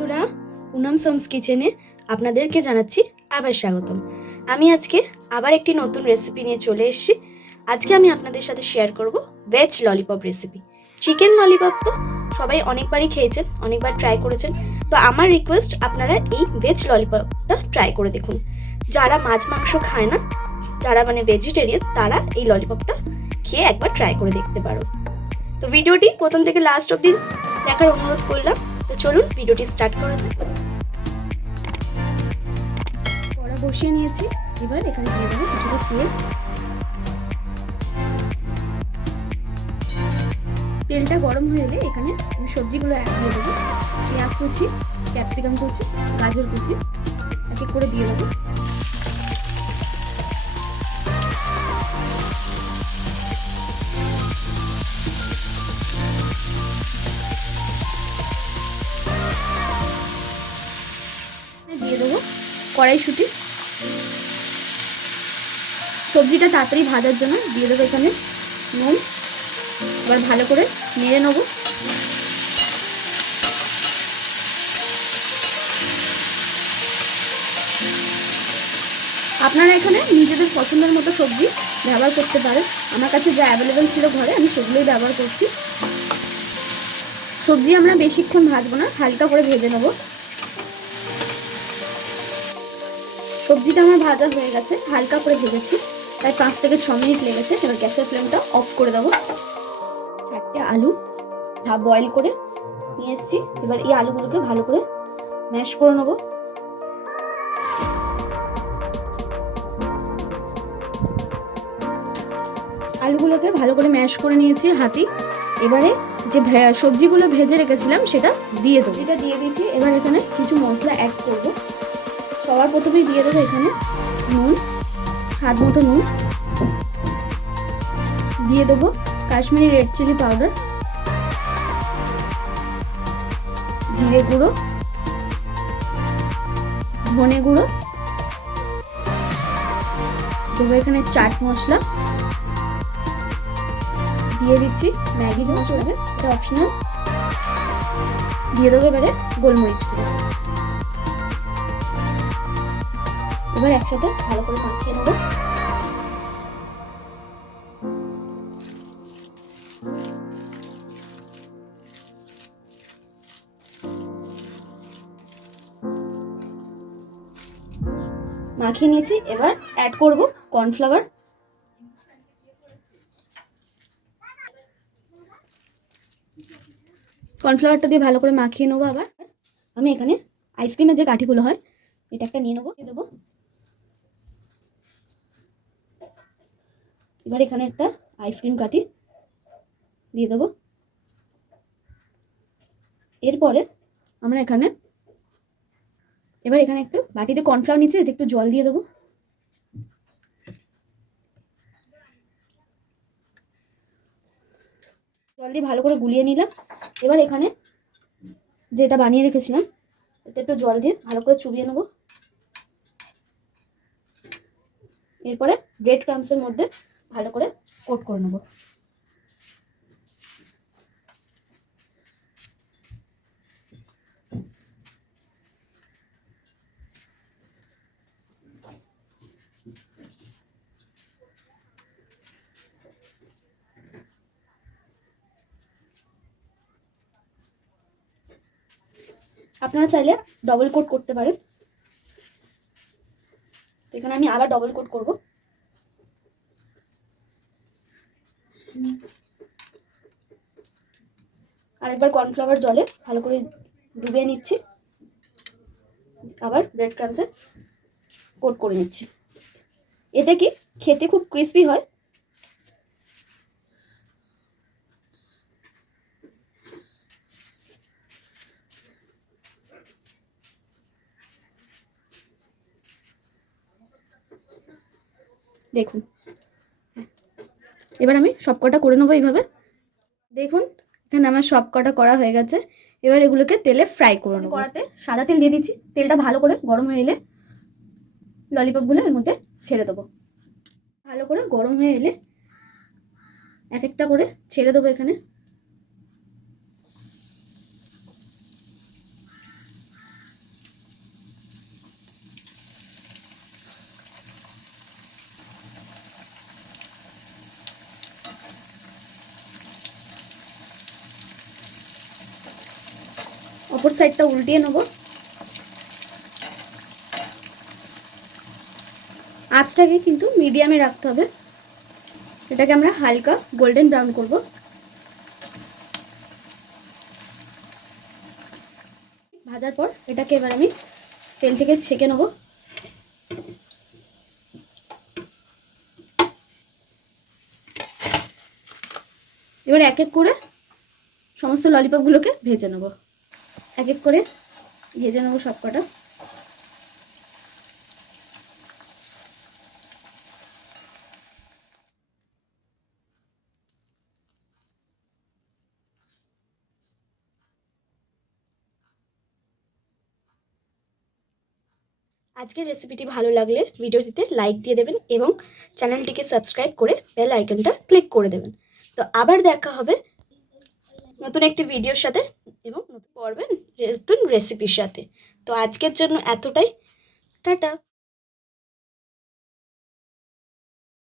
বন্ধুরা, পুনম সোমস কিচেনে আপনাদেরকে জানাচ্ছি আবার স্বাগতম। আমি আজকে আবার একটি নতুন রেসিপি নিয়ে চলে এসেছি। আজকে আমি আপনাদের সাথে শেয়ার করব veg lollipop recipe. Chicken lollipop তো সবাই অনেকবারই খেয়েছেন, অনেকবার ট্রাই করেছেন। তো আমার রিকোয়েস্ট, আপনারা এই ভেজ ললিপপটা ট্রাই করে দেখুন। যারা মাছ মাংস খায় না, যারা ভেজিটেরিয়ান, তারা এই ললিপপটা খেয়ে একবার ট্রাই করে দেখতে পারো। তো ভিডিওটি প্রথম থেকে লাস্ট অবধি দেখার অনুরোধ করলাম। তো চলুন ভিডিওটি স্টার্ট করা যাক। কড়া বসিয়ে নিয়েছি, এবার এখানে দিয়ে দেবো কিছুটা তেল। তেলটা গরম হয়ে এলে এখানে আমি সবজিগুলো অ্যাড দিয়ে দেবো। পেঁয়াজ কুচি, ক্যাপসিকাম কুচি, গাজর কুচি এক এক করে দিয়ে দেবো। দিয়ে দেবো কড়াইশুঁটি। সবজিটা তাড়াতাড়ি ভাজার জন্য দিয়ে দেবো এখানে নুন। আবার ভালো করে নেড়ে নেব। আপনারা এখানে নিজেদের পছন্দের মতো সবজি ব্যবহার করতে পারেন। আমার কাছে যা অ্যাভেলেবেল ছিল ঘরে, আমি সেগুলোই ব্যবহার করছি। সবজি আমরা বেশিক্ষণ ভাজবো না, হালকা করে ভেজে নেব। সবজিটা আমার ভাজা হয়ে গেছে, হালকা করে ভেজেছি, তাই 5 থেকে 6 মিনিট লেগেছে। এবার গ্যাসের ফ্লেমটা অফ করে দেবো। 4টে আলু হাফ বয়েল করে নিয়ে এসেছি। এবার এই আলুগুলোকে ভালো করে ম্যাশ করে নেবো। আলুগুলোকে ভালো করে ম্যাশ করে নিয়েছি হাতি। এবারে যে সবজিগুলো ভেজে রেখেছিলাম সেটা দিয়ে দেবো। যেটা দিয়ে দিয়েছি, এবার এখানে কিছু মশলা অ্যাড করব। সবার প্রথমেই দিয়ে দেবো এখানে নুন, স্বাদ মতো নুন। দিয়ে দেবো কাশ্মীরি রেড চিলি পাউডার, জিরে গুঁড়ো, ধনে গুঁড়ো, দেবো এখানে চাট মশলা, দিয়ে দিচ্ছি ম্যাগি মশলা, এটা অপশনাল। দিয়ে দেবো এবারে গোলমরিচ গুঁড়ো। এবার একসাথে ভালো করে মাখিয়ে নেবো। মাখিয়ে নিয়েছি, এবার অ্যাড করব কর্নফ্লাওয়ার। কর্নফ্লাওয়ারটা দিয়ে ভালো করে মাখিয়ে নেবো। আবার আমি এখানে আইসক্রিমের যে কাঠিগুলো হয়, এটা একটা নিয়ে নেবো, দেবো। এবার এখানে একটা আইসক্রিম কাঠি দিয়ে দেবো। এরপরে আমরা এখানে একটু বাটিতে কর্নফ্লাওয়ার নিচে এতে একটু জল দিয়ে দেবো। জল দিয়ে ভালো করে গুলিয়ে নিলাম। এবার এখানে যেটা বানিয়ে রেখেছিলাম, এতে একটু জল দিয়ে ভালো করে চুবিয়ে নেব। এরপরে ব্রেড ক্রাম্বসের মধ্যে ভালো করে কোট করে নেব। আপনারা চাইলে ডবল কোট করতে পারেন। তো এখানে আমি আবার ডবল কোট করব। আরেকবার কর্নফ্লাওয়ার জলে ভালো করে ডুবিয়ে নিচ্ছি, আবার ব্রেড ক্রাম্বসে কোট করে নিচ্ছি। এতে কি খেতে খুব ক্রিস্পি হয়। দেখুন, এবার আমি সবকটা করে নেবো এইভাবে। দেখুন, এখানে আমার সবকটা করা হয়ে গেছে। এবার এগুলোকে তেলে ফ্রাই করে নেবো। কড়াতে সাদা তেল দিয়ে দিচ্ছি। তেলটা ভালো করে গরম হয়ে এলে ললিপপগুলো এর মধ্যে ছেড়ে দেবো। ভালো করে গরম হয়ে এলে এক একটা করে ছেড়ে দেবো এখানে। অপর সাইডটা উল্টিয়ে নেব। আঁচটাকে কিন্তু মিডিয়ামে রাখতে হবে। এটাকে আমরা হালকা গোল্ডেন ব্রাউন করব। ভাজার পর এটাকে এবার আমি তেল থেকে ছেঁকে নেব। এবার এক এক করে সমস্ত ললিপপগুলোকে ভেজে নেব। এক এক করে ভেজে নেব সব কটা। আজকের রেসিপিটি ভালো লাগলে ভিডিওটিতে লাইক দিয়ে দেবেন এবং চ্যানেলটিকে সাবস্ক্রাইব করে বেল আইকনটা ক্লিক করে দেবেন। তো আবার দেখা হবে নতুন একটি ভিডিওর সাথে এবং নতুন পর্বে নতুন রেসিপির সাথে। তো আজকের জন্য এতটাই। টাটা।